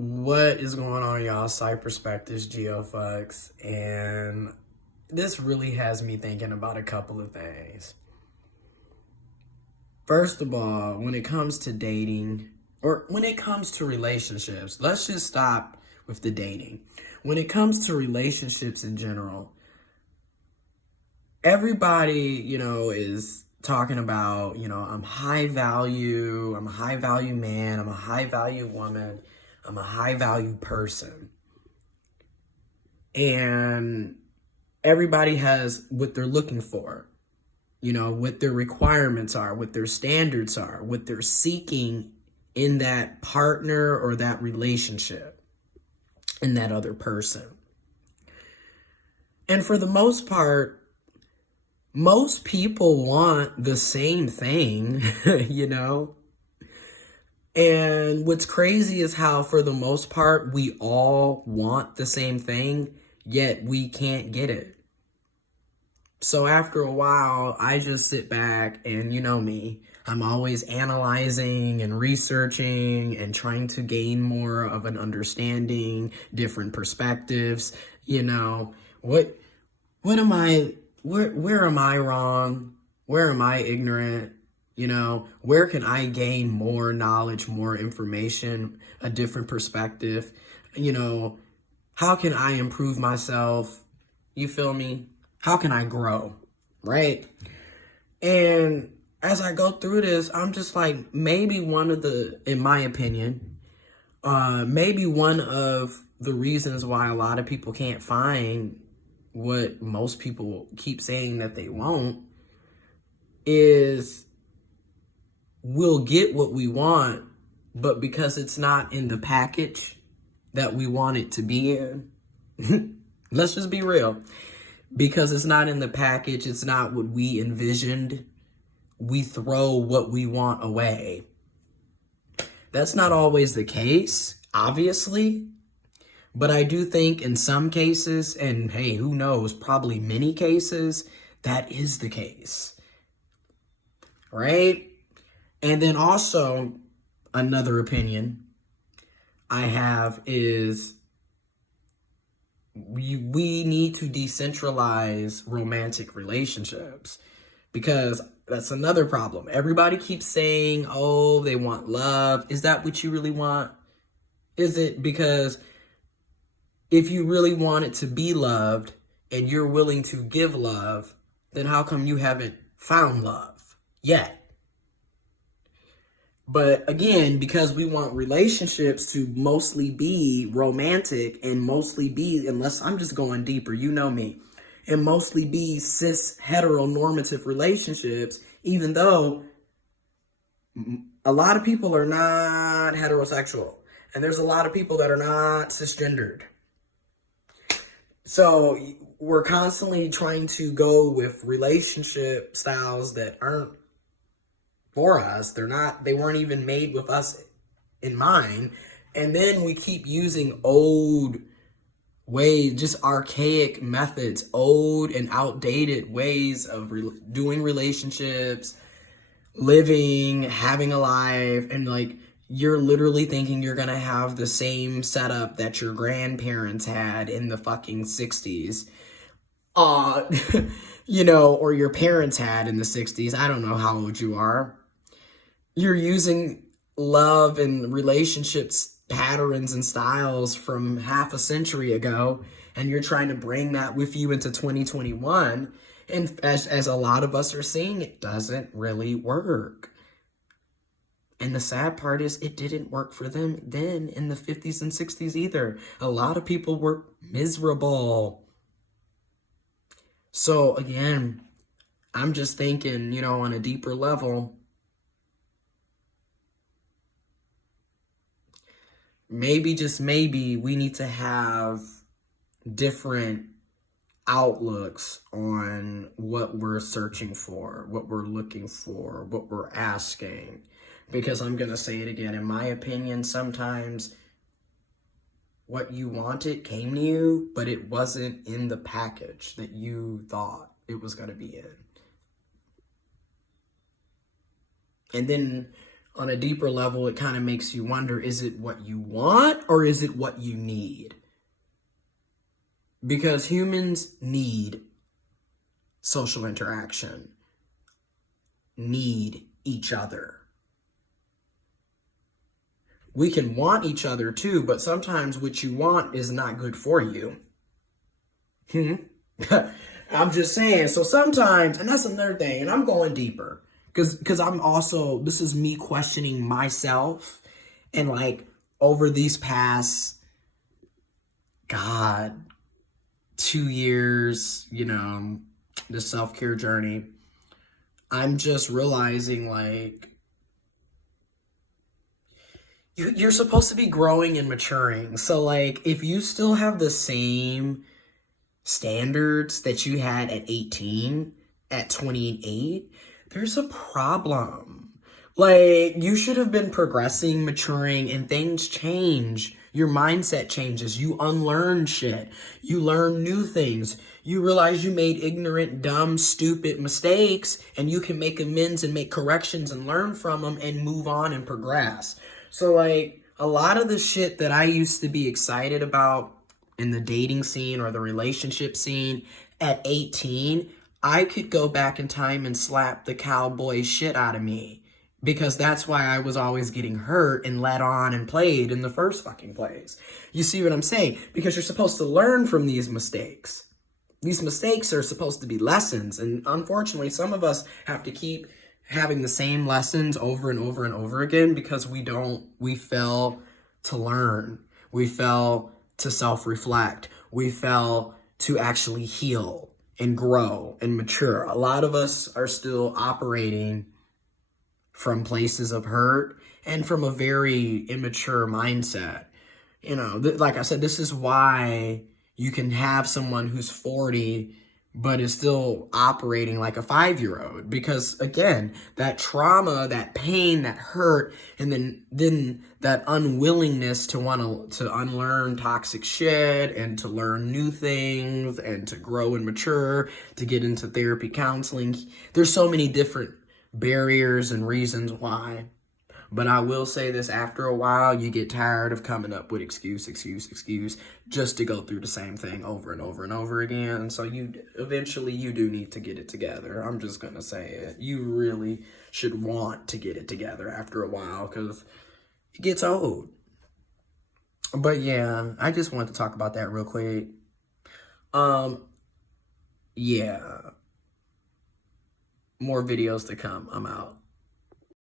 What is going on, y'all? Side Perspectives, giofvcks, and this really has me thinking about a couple of things. First of all, when it comes to dating, or when it comes to relationships, let's just stop with the dating. When it comes to relationships in general, everybody, is talking about, I'm high value, I'm a high value man, I'm a high value woman, I'm a high value person. And everybody has what they're looking for, what their requirements are, what their standards are, what they're seeking in that partner or that relationship, in that other person. And for the most part, most people want the same thing, And what's crazy is how, for the most part, we all want the same thing, yet we can't get it. So after a while, I just sit back and, you know me, I'm always analyzing and researching and trying to gain more of an understanding, different perspectives. What am I, where am I wrong? Where am I ignorant? Where can I gain more knowledge, more information, a different perspective? How can I improve myself? You feel me? How can I grow? Right? And as I go through this, I'm just like, maybe in my opinion, maybe one of the reasons why a lot of people can't find what most people keep saying that they won't is we'll get what we want, but because it's not in the package that we want it to be in, let's just be real. Because it's not in the package, it's not what we envisioned, we throw what we want away. That's not always the case, obviously, but I do think in some cases, and hey, who knows, probably many cases, that is the case, right? And then also, another opinion I have is we need to decentralize romantic relationships, because that's another problem. Everybody keeps saying, oh, they want love. Is that what you really want? Is it because if you really want it to be loved and you're willing to give love, then how come you haven't found love yet? But again, because we want relationships to mostly be romantic and mostly be, unless I'm just going deeper, you know me, and mostly be cis heteronormative relationships, even though a lot of people are not heterosexual and there's a lot of people that are not cisgendered. So we're constantly trying to go with relationship styles that aren't for us. They weren't even made with us in mind. And then we keep using old ways, just archaic methods, old and outdated ways of doing relationships, living, having a life, and like you're literally thinking you're gonna have the same setup that your grandparents had in the fucking 60s. Or your parents had in the 60s. I don't know how old you are. You're using love and relationships patterns and styles from half a century ago, and you're trying to bring that with you into 2021. And as a lot of us are seeing, it doesn't really work. And the sad part is it didn't work for them then in the 50s and 60s either. A lot of people were miserable. So again, I'm just thinking, on a deeper level, maybe, just maybe, we need to have different outlooks on what we're searching for, what we're looking for, what we're asking. Because I'm going to say it again, in my opinion, sometimes what you wanted came to you, but it wasn't in the package that you thought it was going to be in. And then on a deeper level, it kind of makes you wonder, is it what you want or is it what you need? Because humans need social interaction, need each other. We can want each other too, but sometimes what you want is not good for you. I'm just saying. So sometimes, and that's another thing, and I'm going deeper because I'm also, this is me questioning myself, and like over these past, God, 2 years, you know, the self-care journey, I'm just realizing like you're supposed to be growing and maturing. So like if you still have the same standards that you had at 18, at 28, there's a problem. Like, you should have been progressing, maturing, and things change. Your mindset changes. You unlearn shit. You learn new things. You realize you made ignorant, dumb, stupid mistakes, and you can make amends and make corrections and learn from them and move on and progress. So, like, a lot of the shit that I used to be excited about in the dating scene or the relationship scene at 18, I could go back in time and slap the cowboy shit out of me, because that's why I was always getting hurt and led on and played in the first fucking place. You see what I'm saying? Because you're supposed to learn from these mistakes. These mistakes are supposed to be lessons, and unfortunately some of us have to keep having the same lessons over and over and over again because we fail to learn. We fail to self-reflect. We fail to actually heal and grow and mature. A lot of us are still operating from places of hurt and from a very immature mindset. You know, like I said, this is why you can have someone who's 40 but is still operating like a 5-year-old, because again, that trauma, that pain, that hurt, and then that unwillingness to want to unlearn toxic shit and to learn new things and to grow and mature, to get into therapy, counseling. There's so many different barriers and reasons why. But I will say this, after a while, you get tired of coming up with excuse, just to go through the same thing over and over and over again. So eventually you do need to get it together. I'm just going to say it. You really should want to get it together after a while, because it gets old. But yeah, I just wanted to talk about that real quick. Yeah. More videos to come. I'm out.